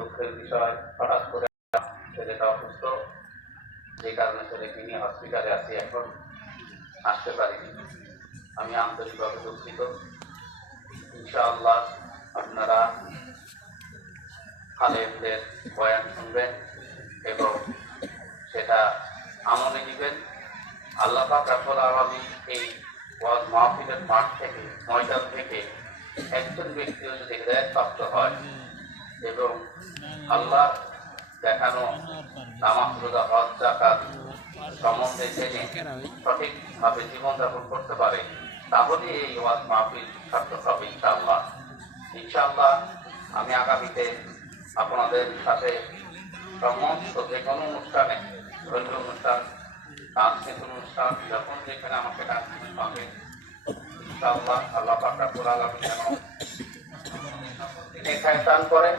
দুঃখের বিষয় হঠাৎ করে ছেলেটা অসুস্থ যে কারণে ছেলেকে নিয়ে হসপিটালে আছি এখন, আসতে পারিনি। আমি আন্তরিকভাবে দুঃখিত। ইনশাআল্লাহ আপনারা খালেদদের বয়ান শুনবেন এবং সেটা আমলে নেবেন। আল্লাহ পাক আলামিন এই ওয়াজ মাহফিলের মাঠ থেকে, ময়দান থেকে একজন ব্যক্তিও যদি হৃদয় প্রাপ্ত হয় এবং আল্লাহ দেখানো নামাজ রোজা, হজ জাকাত সম্বন্ধে জেনে সঠিকভাবে জীবনযাপন করতে পারে, তাহলে এই ওয়াজ মাহফিল সার্থক হবে ইনশাআল্লাহ। ইনশাআল্লাহ আমি আগামীতে আপনাদের সাথে সমস্ত যে কোনো অনুষ্ঠানে ধর্মীয় অনুষ্ঠান, সাংস্কৃতিক অনুষ্ঠান, যখন যেখানে আমাকে ডাকবেন পাবে ইনশাআল্লাহ আল্লাহ পাক আলামিন যেন দান করেন